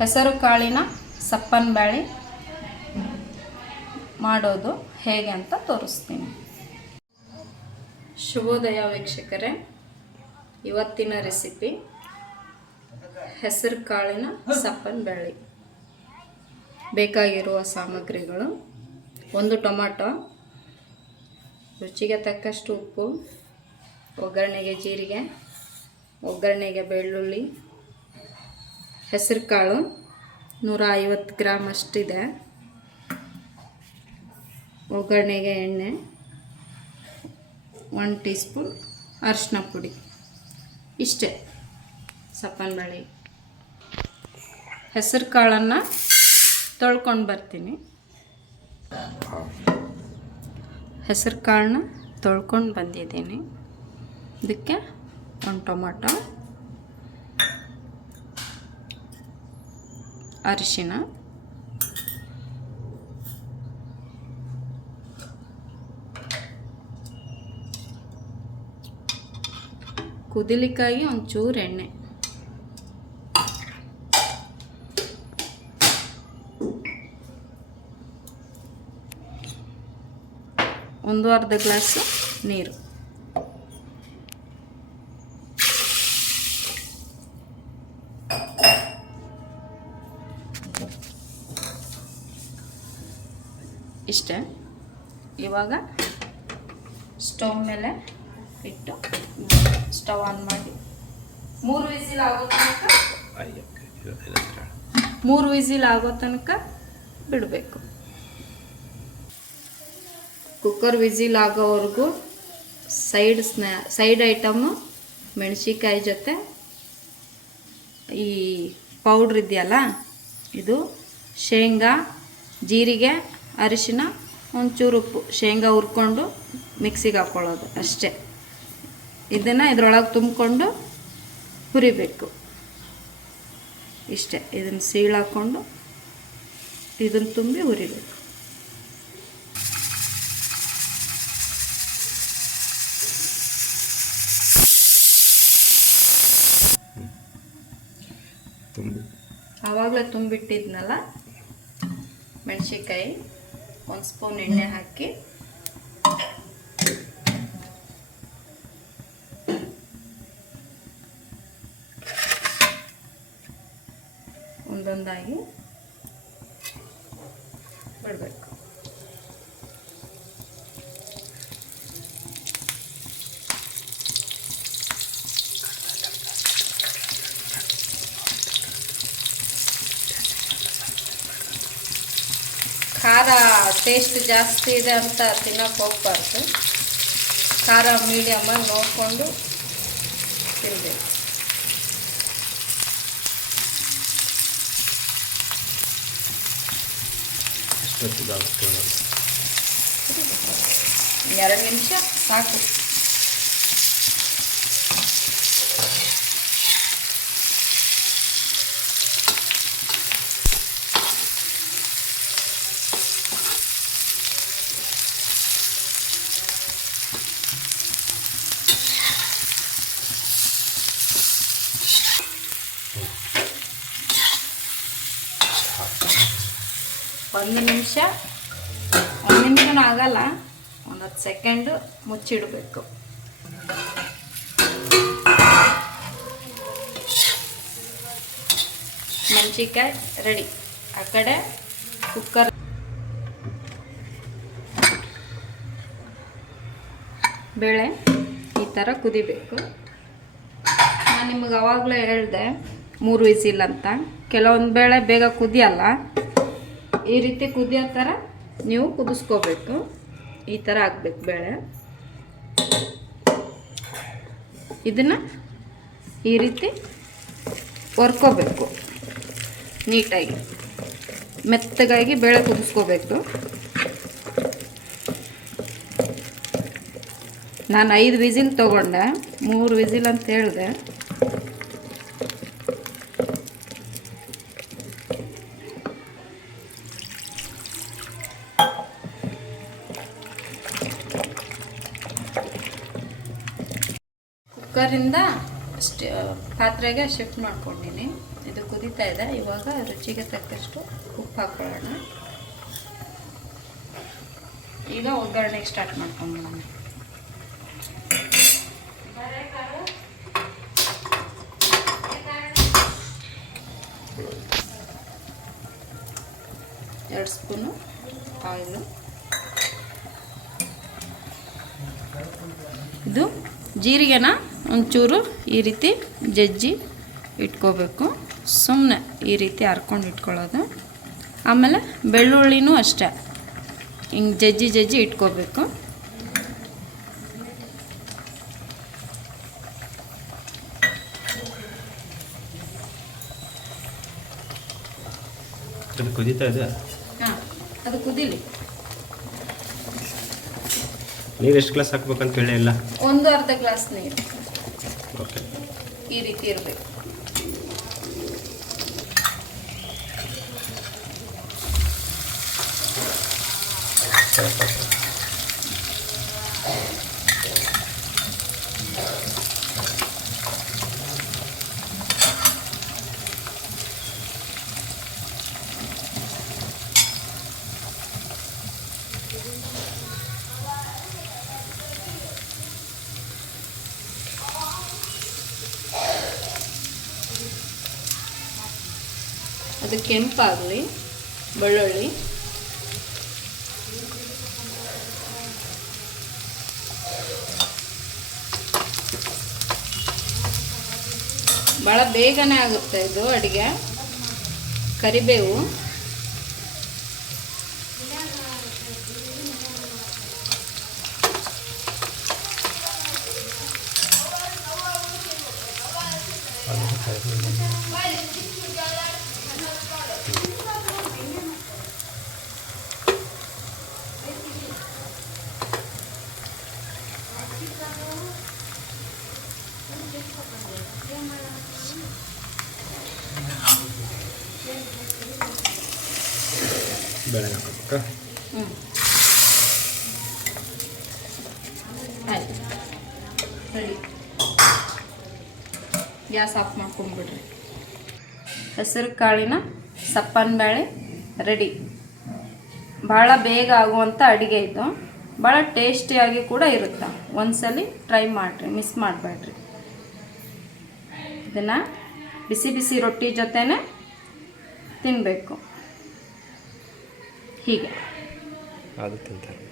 ಹೆಸರು ಕಾಳಿನ ಸಪ್ಪನ್ ಬ್ಯಾಳಿ ಮಾಡೋದು ಹೇಗೆ ಅಂತ ತೋರಿಸ್ತೀನಿ. ಶುಭೋದಯ ವೀಕ್ಷಕರೇ, ಇವತ್ತಿನ ರೆಸಿಪಿ ಹೆಸರು ಕಾಳಿನ ಸಪ್ಪನ್ ಬ್ಯಾಳಿ. ಬೇಕಾಗಿರುವ ಸಾಮಗ್ರಿಗಳು: 1 ಟೊಮಾಟೊ, ರುಚಿಗೆ ತಕ್ಕಷ್ಟು ಉಪ್ಪು, ಒಗ್ಗರಣೆಗೆ ಜೀರಿಗೆ, ಒಗ್ಗರಣೆಗೆ ಬೆಳ್ಳುಳ್ಳಿ, ಹೆಸರು ಕಾಳು 150 ಗ್ರಾಮ್ ಅಷ್ಟಿದೆ, ಒಗ್ಗರಣೆಗೆ ಎಣ್ಣೆ, 1 ಟೀ ಸ್ಪೂನ್ ಅರಿಶಿನ ಪುಡಿ. ಇಷ್ಟೇ ಸಪ್ಪನ್ ಬ್ಯಾಳಿ. ಹೆಸರು ಕಾಳನ್ನು ತೊಳ್ಕೊಂಡು ಬರ್ತೀನಿ. ಹೆಸರು ಕಾಳನ್ನ ತೊಳ್ಕೊಂಡು ಬಂದಿದ್ದೀನಿ. ಇದಕ್ಕೆ 1 ಟೊಮಾಟೊ, ಅರಿಶಿನ, ಕುದಿಲಿಕ್ಕಾಗಿ ಒಂಚೂರು ಎಣ್ಣೆ, ಒಂದು ಅರ್ಧ ಗ್ಲಾಸ್ ನೀರು. ಇಷ್ಟೇ. ಇವಾಗ ಸ್ಟವ್ ಮೇಲೆ ಇಟ್ಟು ಸ್ಟವ್ ಆನ್ ಮಾಡಿ 3 ವಿಸಿಲ್ ಆಗೋ ತನಕ ಬಿಡಬೇಕು. ಕುಕ್ಕರ್ ವಿಸಿಲ್ ಆಗೋವರೆಗೂ ಸೈಡ್ ಐಟಮು ಮೆಣಸಿಕಾಯಿ ಜೊತೆ ಈ ಪೌಡ್ರ್ ಇದೆಯಲ್ಲ, ಇದು ಶೇಂಗಾ, ಜೀರಿಗೆ, ಅರಿಶಿನ, ಒಂಚೂರು ಉಪ್ಪು, ಶೇಂಗಾ ಹುರ್ಕೊಂಡು ಮಿಕ್ಸಿಗೆ ಹಾಕ್ಕೊಳ್ಳೋದು ಅಷ್ಟೇ. ಇದನ್ನು ಇದರೊಳಗೆ ತುಂಬಿಕೊಂಡು ಹುರಿಬೇಕು. ಇಷ್ಟೇ. ಇದನ್ನು ಸೀಳಾಕ್ಕೊಂಡು ಇದನ್ನು ತುಂಬಿ ಹುರಿಬೇಕು. ಆವಾಗಲೇ ತುಂಬಿಟ್ಟಿದ್ನಲ್ಲ ಮೆಣಸಿನ್ಕಾಯಿ, 1 ಸ್ಪೂನ್ ಎಣ್ಣೆ ಹಾಕಿ ಒಂದೊಂದಾಗಿ ಬಿಡಬೇಕು. ಖಾರ ಟೇಸ್ಟ್ ಜಾಸ್ತಿ ಇದೆ ಅಂತ ತಿನ್ನೋಕೆ ಹೋಗ್ಬಾರ್ದು. ಖಾರ ಮೀಡಿಯಮಾಗಿ ನೋಡಿಕೊಂಡು ತಿನ್ನಬೇಕು. ಎರಡು ನಿಮಿಷ ಸಾಕು. ಒಂದು ನಿಮಿಷನೂ ಆಗಲ್ಲ, 10 ಸೆಕೆಂಡು ಮುಚ್ಚಿಡಬೇಕು. ಮೆಣಸಿನ್ಕಾಯಿ ರೆಡಿ. ಆ ಕಡೆ ಕುಕ್ಕರ್ ಬೇಳೆ ಈ ಥರ ಕುದಿಬೇಕು. ನಾನು ನಿಮಗೆ ಅವಾಗಲೇ ಹೇಳಿದೆ 3 ವಿಸಿಲ್ ಅಂತ. ಕೆಲವೊಂದು ಬೇಳೆ ಬೇಗ ಕುದಿಯಲ್ಲ. ಈ ರೀತಿ ಕುದಿಯೋ ಥರ ನೀವು ಕುದಿಸ್ಕೋಬೇಕು. ಈ ಥರ ಹಾಕ್ಬೇಕು ಬೇಳೆ. ಇದನ್ನು ಈ ರೀತಿ ಹೊರ್ಕೋಬೇಕು ನೀಟಾಗಿ, ಮೆತ್ತಗಾಗಿ ಬೇಳೆ ಕುದಿಸ್ಕೋಬೇಕು. ನಾನು 5 ವಿಸಿಲ್ ತೊಗೊಂಡೆ, 3 ವಿಸಿಲ್ ಅಂತ ಹೇಳಿದೆ. ಕುಕ್ಕರಿಂದ ಪಾತ್ರೆಗೆ ಶಿಫ್ಟ್ ಮಾಡ್ಕೊಂಡಿನಿ. ಇದು ಕುದೀತಾ ಇದೆ. ಇವಾಗ ರುಚಿಗೆ ತಕ್ಕಷ್ಟು ಉಪ್ಪು ಹಾಕೊಳ್ಳೋಣ. ಈಗ ಒಗ್ಗರಣೆಗೆ ಸ್ಟಾರ್ಟ್ ಮಾಡ್ಕೊಂಡ್ಬಿಡೋಣ. ಎರಡು ಸ್ಪೂನು ಆಯಿಲು. ಇದು ಜೀರಿಗೆನ ಒಂಚೂರು ಈ ರೀತಿ ಜಜ್ಜಿ ಇಟ್ಕೋಬೇಕು. ಸುಮ್ಮನೆ ಈ ರೀತಿ ಹರ್ಕೊಂಡು ಇಟ್ಕೊಳ್ಳೋದು. ಆಮೇಲೆ ಬೆಳ್ಳುಳ್ಳಿನೂ ಅಷ್ಟೇ ಹಿಂಗೆ ಜಜ್ಜಿ ಇಟ್ಕೋಬೇಕು. ಅದು ಕುದೀತಾ ಇದೆ. ಹಾಂ, ಅದು ಕುದೀಲಿ. ನೀರು ಎಷ್ಟು ಗ್ಲಾಸ್ ಹಾಕ್ಬೇಕಂತ ಹೇಳಿ ಇಲ್ಲ. ಒಂದು ಅರ್ಧ ಗ್ಲಾಸ್ ನೀರು. ಓಕೆ, ಈ ರೀತಿ ಇರಬೇಕು. ಅದು ಕೆಂಪಾಗಲಿ. ಬೆಳ್ಳುಳ್ಳಿ ಭಾಳ ಬೇಗನೆ ಆಗುತ್ತೆ ಇದು ಅಡುಗೆ. ಕರಿಬೇವು, ಬೇಳೆ ಹಾಕಬೇಕಾ? ಆಯ್ತು, ರೆಡಿ. Gas off ಮಾಡ್ಕೊಂಡ್ಬಿಡ್ರಿ. ಹೆಸರು ಕಾಳಿನ ಸಪ್ಪನ ಬೇಳೆ ರೆಡಿ. ಭಾಳ ಬೇಗ ಆಗುವಂಥ ಅಡುಗೆ ಇದು. ಭಾಳ ಟೇಸ್ಟಿಯಾಗಿ ಕೂಡ ಇರುತ್ತೆ. ಒಂದ್ಸಲಿ ಟ್ರೈ ಮಾಡಿರಿ, ಮಿಸ್ ಮಾಡಬೇಡ್ರಿ. ಇದನ್ನು ಬಿಸಿ ಬಿಸಿ ರೊಟ್ಟಿ ಜೊತೆನೇ ತಿನ್ನಬೇಕು. ಹೀಗೆ ಅದು ತಿಂತಾರೆ.